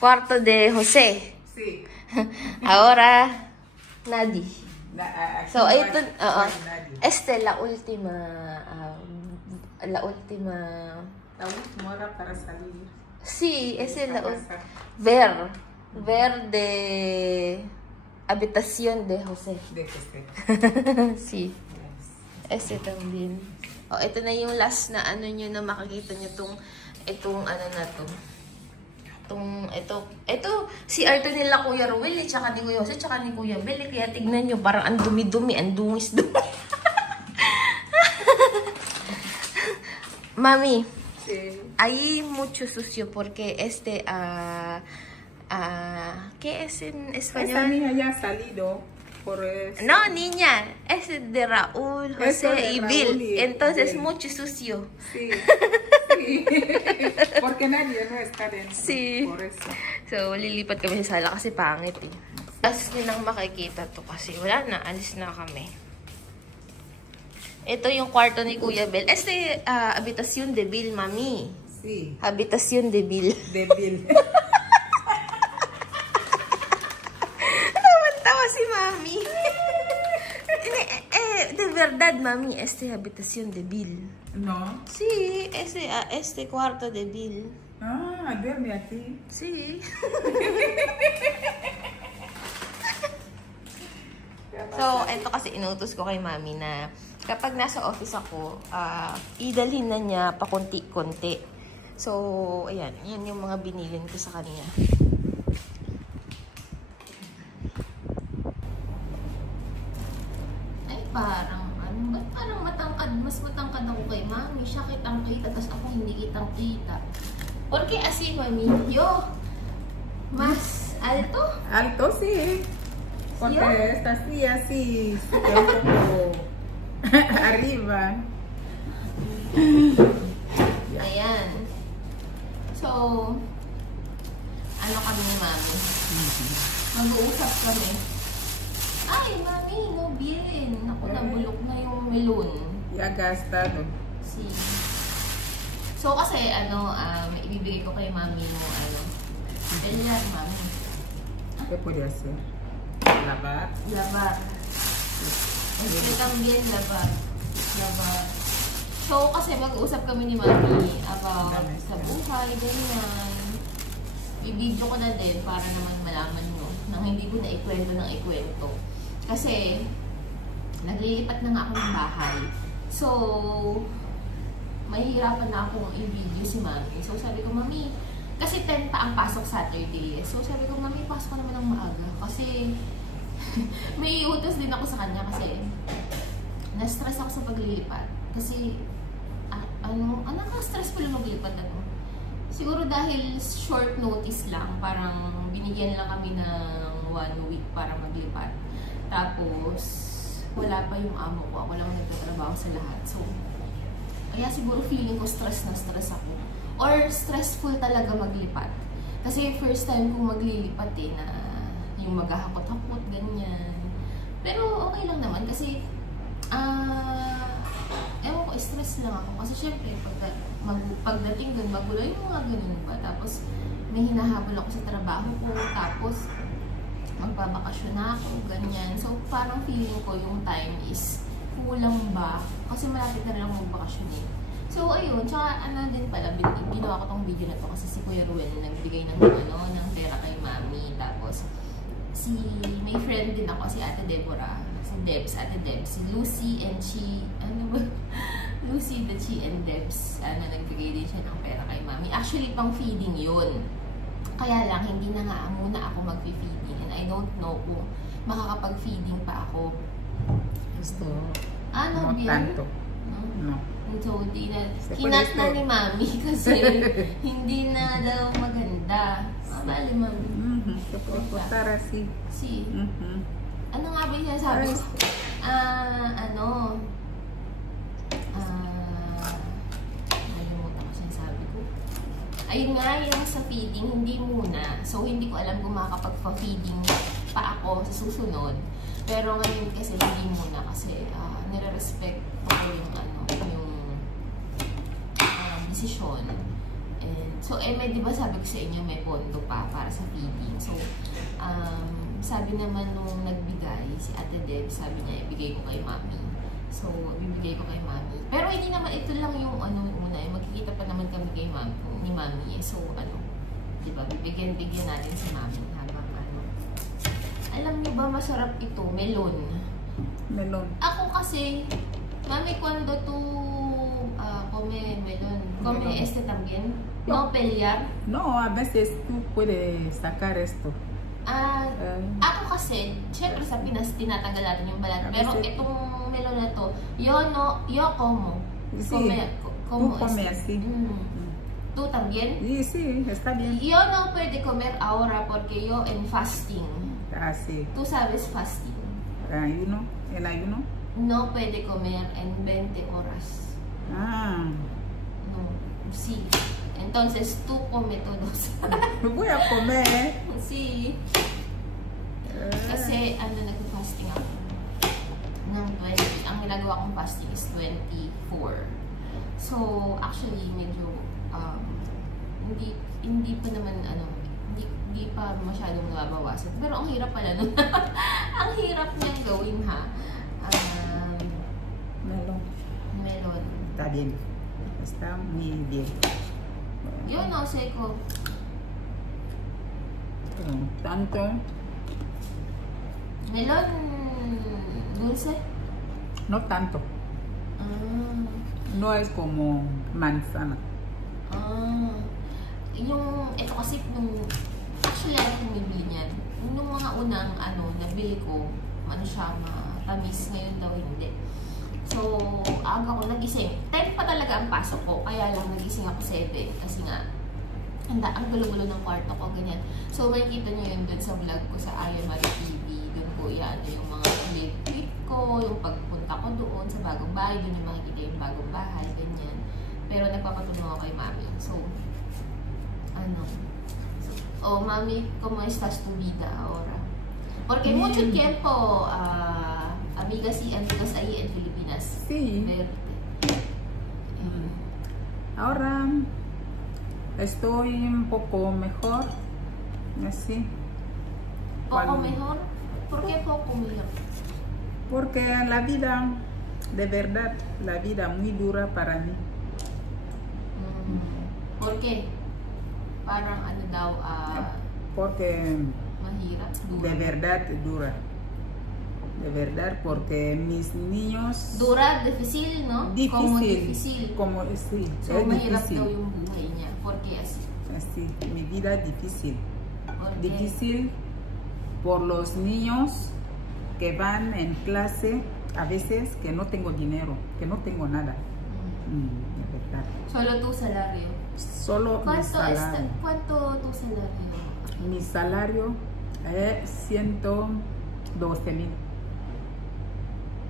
cuarto de Jose. Sí. Ahora, Nadi. So, aquí ito, no hay nadie. la última, La última hora para salir. sí, Esta la casa. ver de habitación de Jose. De José. Sí, ese también. Oh, ito na yung last na ano nyo na makikita nyo itong ano na to. Ito, si Arto nila Kuya Ruel, tsaka ni Kuya Jose, tsaka ni Kuya Bel, kaya tignan nyo, parang ang dumi-dumi, ang dungis-dumi. Mami, Sí. hay mucho sucio porque ¿qué es en Esta español? niña ya ha salido por eso. No, niña, es de Raúl, Eso José de y Raúl Bill. y Entonces, Bill. mucho sucio. Sí. Sí. Porque nadie no está dentro. Sí. Por eso. So, lilipat kami sa sala kasi pangit eh. Tapos nilang makikita to kasi wala na, alis na kami. Ito yung kwarto ni Kuya Bel. Habitación de Bill, mami. Sí. Habitación de Bill. De Bill. Tawa si mami. De verdad, mami, habitación de Bill. No. Sí, cuarto de Bill. Ah, duerme aquí. Sí. So, ito kasi inutos ko kay mami na kapag nasa office ako, idalhin na niya pa konti-konti. So, ayan. Yan yung mga binilin ko sa kanya. Ay, parang matangkad? Mas matangkad ako kay mami. Siya kitang kita, tapos ako hindi kitang kita. Porque así, mami, yo, más alto. Alto, sí. Porque ¿Yo? está así, un poco arriba. Ayan. So, ano kami ni mami? Mag-uusap kami. Ay, mami, no bien. Ako, nabulok na yung melon. Ya gastado. Si. So, kasi, ibibigay ko kay mami yung, Bella, mami. ¿Qué puede hacer? Lavar. Labar. Este también, labar. So, kasi mag-uusap kami ni mami about sa buhay, ganyan. I-video ko na din para naman malaman nyo nang hindi ko na ikwento. Kasi, naglilipat na nga ako ng bahay. So, mahihirapan na akong i-video si mami. So, sabi ko, mami, kasi 10 pa ang pasok Saturday. So, sabi ko, mami, pasok ko naman ng maaga. Kasi, may utos din ako sa kanya kasi na-stress ako sa paglilipat. Kasi, nakaka-stressful maglipat ako. Siguro dahil short notice lang, parang binigyan lang kami ng 1 week para maglipat. Tapos, wala pa yung amo ko. Ako lang nagtatrabaho sa lahat. So, kaya siguro feeling ko stress na stress ako. Or stressful talaga maglipat. Kasi first time kong maglilipat na yung maghahakot-hakot, ganyan. Pero okay lang naman kasi ewan ko, stress lang ako. Kasi syempre, pagdating dun, magulo yung mga ganun ba. Tapos, may hinahabol ako sa trabaho ko. Tapos, magbabakasyon na ako, ganyan. So, parang feeling ko yung time is kulang ba? Kasi malapit na rin ako magbakasyon eh. So, ayun. Tsaka, din pala, ginawa ko tong video na to kasi si Kuya Ruel nagbigay ng pera kay mami. Tapos, may friend din ako, si Ate Deborah, Ate Debs, si Lucy and Lucy, Chi and Debs, nagbigay din siya ng pera kay mami. Actually, pang feeding yun. Kaya lang, hindi na nga muna ako mag-feeding. And I don't know kung makakapag-feeding pa ako. Gusto. No tanto. No. So, hindi na. Kinat na ni mami kasi hindi na daw maganda. Bali, mami. Putar así. Si. Ano nga ba yung sinasabi ko? Nalimutan ko sinasabi ko. Ayun nga, yung sa feeding, hindi muna. So, hindi ko alam kung makakapag-feeding pa ako sa susunod. Pero ngayon kasi hindi muna kasi nire-respect ko yung desisyon. And, so, may di ba sabi ko sa inyo, may pondo pa para sa feeding. So, sabi naman nung nagbigay, si Ate Deb, sabi niya, ibigay ko kay Mami. So, bibigay ko kay Mami. Pero hindi naman, ito lang yung una, magkikita pa naman kami kay Mami, ni Mami. So, di ba, bibigyan natin si Mami habang Alam niyo ba, masarap ito, melon. Melon. Ako kasi, Mami, cuando tú come melon, come este también, no pelear? No, a veces tú puedes sacar esto. Ako kasi, syempre sa Pinas, tinatanggal natin yung balat. Pero itong melon na to, yo como. Sí, tú come así. ¿Tú también? Sí, está bien. Yo no puedo comer ahora porque yo en fasting. Así. ¿Tú sabes fasting? ¿Ayuno? ¿El ayuno? No puede comer en 20 horas. No, sí. Entonces, tú come todos. Voy a comer. Sí. Kasi, nag-fasting ako. Ng 20. Ang ginagawa kong fasting is 24. So, actually, medyo, hindi pa naman, hindi pa masyadong nababawasan. Pero ang hirap pala nun. Ang hirap niyang gawin, ha? Melon. Está bien. Está muy bien. Yo no sé ko. Tanto. Melon dulce? No tanto. No es como manzana. Ito kasi actually ako bumibili niyan. Yung mga unang nabili ko, siya matamis, ngayon daw hindi. So, aga ko nagising. 10 pa talaga ang pasok ko, kaya lang nagising ako 7 kasi nga ang gulo-gulo ng kwarto ko, ganyan. So, makikita nyo yun dun sa vlog ko sa Ayan Marie TV. Dun ko yung mga trip ko, yung pagpunta ko doon sa bagong bahay, dun yung makikita yung bagong bahay, ganyan. Pero nagpapatulong ako kay Mami. So, Mami, ¿cómo estás tu vida ahora? Porque mucho tiempo, amigas y amigos ahí en Filipinas. Sí. Ahora estoy un poco mejor. Así. ¿Poco mejor? ¿Por qué poco mejor? Porque la vida, de verdad, la vida muy dura para mí. ¿Por qué? Parang porque mahirap, dura. De verdad dura. De verdad, porque mis niños... Dura, difícil, ¿no? Difícil. Como difícil. Como, sí, so, es mahirap difícil. daw yung buhay niya. ¿Por qué así? Así, mi vida es difícil. ¿Por qué? Difícil por los niños que van en clase, a veces que no tengo dinero, que no tengo nada. De verdad. Solo tu salario. Solo mi salario. ¿Cuánto tu salario? Mi salario es 112,000.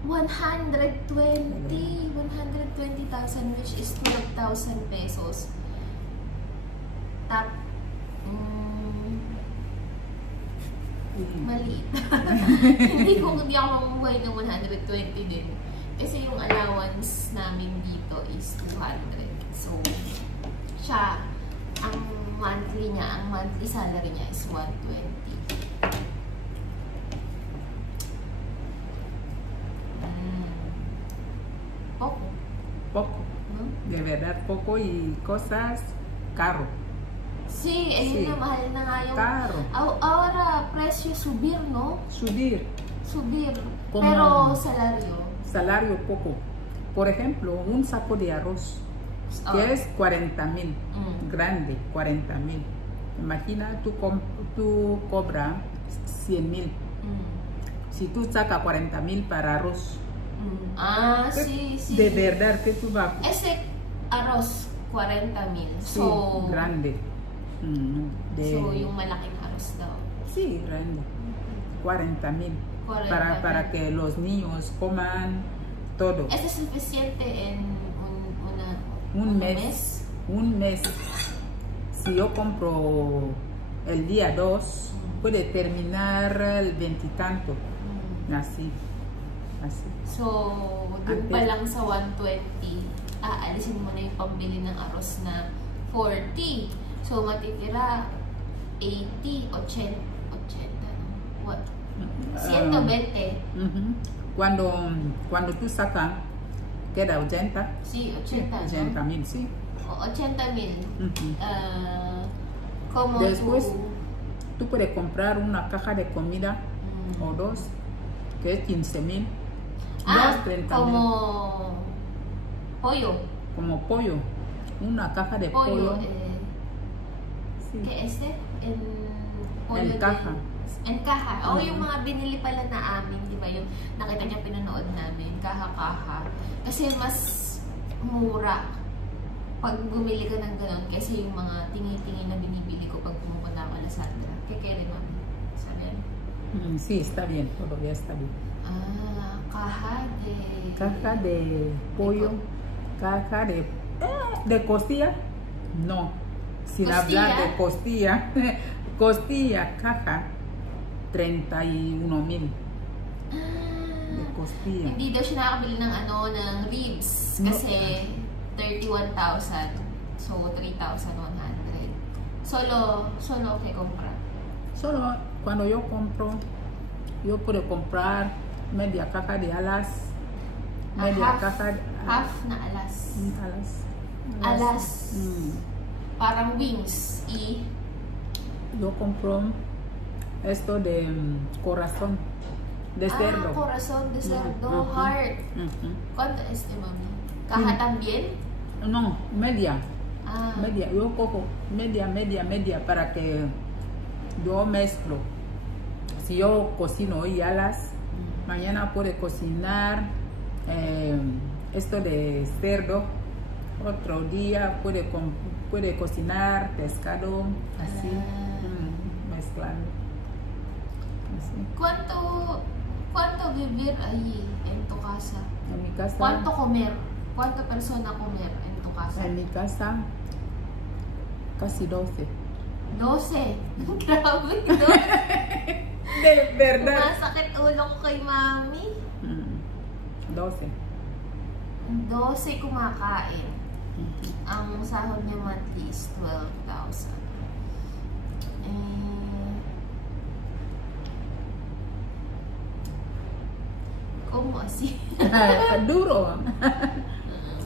120,000, which is 12,000 pesos. Maliit. Hindi ako mamuhay ng 120 din. Kasi yung allowance namin dito is 200. So, siya, ang monthly salary niya is 120. Poco. Poco. ¿No? De verdad, poco y cosas caro. Sí, ayun na, mahal na nga yung... Caro. Ahora, presyo subir, no? Subir. Como Pero salario. Salario poco. Por ejemplo, un saco de arroz que es 40,000, grande, 40,000. Imagina, tú cobras 100,000. Si tú sacas 40,000 para arroz. Sí. De verdad que tú vas. Ese arroz, 40,000. Sí, So, grande. So, yung malaking arroz daw. Sí, grande. 40,000. Para que los niños coman todo. ¿Es suficiente en un mes? Un mes. Si yo compro el día 2, puede terminar el 20 y tanto. Así. So, dun pa lang sa 120, aalisin mo na yung pambili ng arroz na 40. So, matitira 80, 80, no? What? 120. Cuando tú sacas, queda 80. Sí, 80, 80,000, sí. 80,000. Como Después, tú puedes comprar una caja de comida o dos, que es 15,000. Ah, 30,000. como pollo. Como pollo. Una caja de pollo. Sí. ¿Qué es este? Pollo En caja. En caja. O yung mga binili pala na amin, di ba? Yung nakita niya pinanood namin. Kaha-kaha. Kasi mas mura pag bumili ka ng ganon kasi yung mga tingi-tingi na binibili ko pag pumupunta ako Alessandra. Kaya rin, mami. Sabi yan? Sí, está bien. Todo ya está bien. Ah, caja de pollo. Caja de costilla. No. Sin ¿Costilla? hablar de costilla. Costilla, caja. 31,000. De costilla. Hindi daw siya nakakabili ng ng ribs kasi 31,000. So 3,100. Solo que comprar. Solo cuando yo compro, yo puedo comprar media caja de alas. Media caja de half na alas. Alas. Parang wings. Yo compro esto de corazón de cerdo. Corazón de cerdo, heart. ¿Cuánto es mami? ¿Caja también? No, media. Media. Yo cojo media para que yo mezclo. Si yo cocino hoy alas, mañana puede cocinar esto de cerdo. Otro día puede cocinar pescado, así, mezclando. Así. ¿Cuánto vivir ahí en tu casa? En mi casa. ¿Cuánto comer? ¿Cuánta persona comer en tu casa? En mi casa, casi 12. 12? Grabe, 12. De verdad. Masakit ulo ko kay mami. 12. 12 kumakain. Ang sahod niya monthly is 12,000. ¿Cómo así? Duro.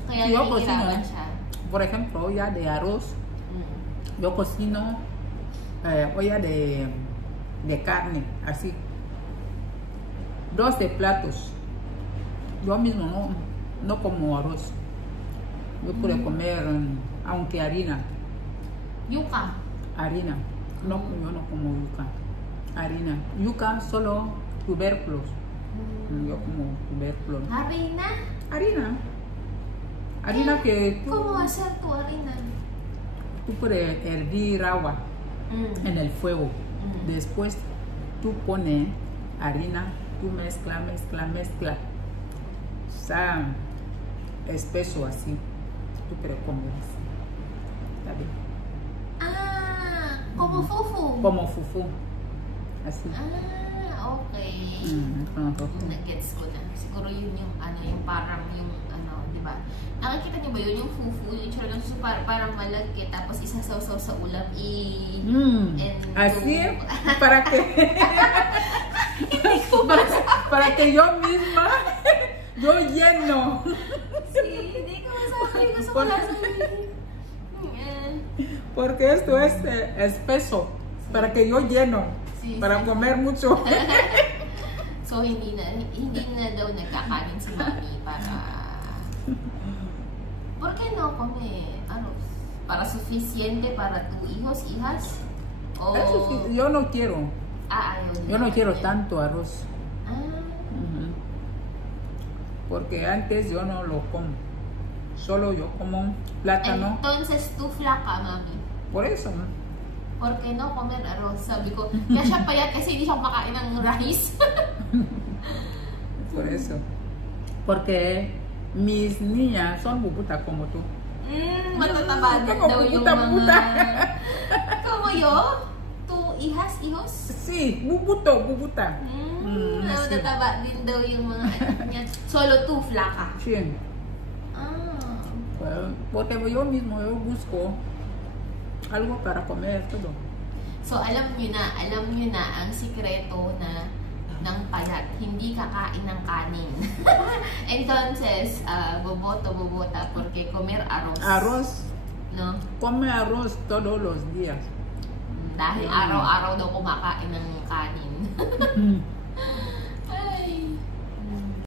Kaya yo cocino, siya. Por ejemplo, olla de arroz. Yo cocino olla de carne, así. 12 platos. Yo mismo no como arroz. Yo puedo comer, aunque harina. Yuca. Harina. No, yo no como yuca. Harina. Yuca solo tubérculos. Yo como tubérculos. ¿Harina? Harina. Harina que tú... ¿Cómo hacer tu harina? Tú puedes hervir agua en el fuego. Después tú pones harina, tú mezcla. Está espeso así. Tú puedes comer así. Está bien. Como fufu. Como fufu. Así. Okay. Nag-gets ko na. Siguro yun yung yung parang yung di ba? Nakikita niyo ba yun yung fufu? Yung charang parang malagkit tapos isasaw-saw sa ulam así para que para que yo misma yo lleno. Sí, hindi ko masabi. Gusto ko lang sabihin. Porque esto es espeso, para que yo lleno, para comer mucho. So hindi na daw nagkakanin si mami para ¿por qué no come arroz? ¿Para suficiente para tus hijos, hijas? Yo no quiero. Yo no quiero tanto arroz. Porque antes yo no lo como. Solo yo como plátano. Entonces tú flaca, mami. Por eso. ¿Por qué no comer arroz? Sabi ko, kaya siya payat kasi hindi siya kumakain ng rice. Por eso. Porque mis niñas son bubutas como tú. Matataba din daw yung mga... Como yo? ¿Tu hijas, hijos? Sí, bubuta. Matataba din daw yung mga anak niya. Solo tú, flaca. Sí. Porque yo mismo, yo busco algo para comer todo. So, alam nyo na ang sikreto na ng payat, hindi kakain ng kanin. Entonces, bobota, porque comer arroz. Arroz. No? Come arroz todos los días. Dahil araw-araw daw kumakain ng kanin.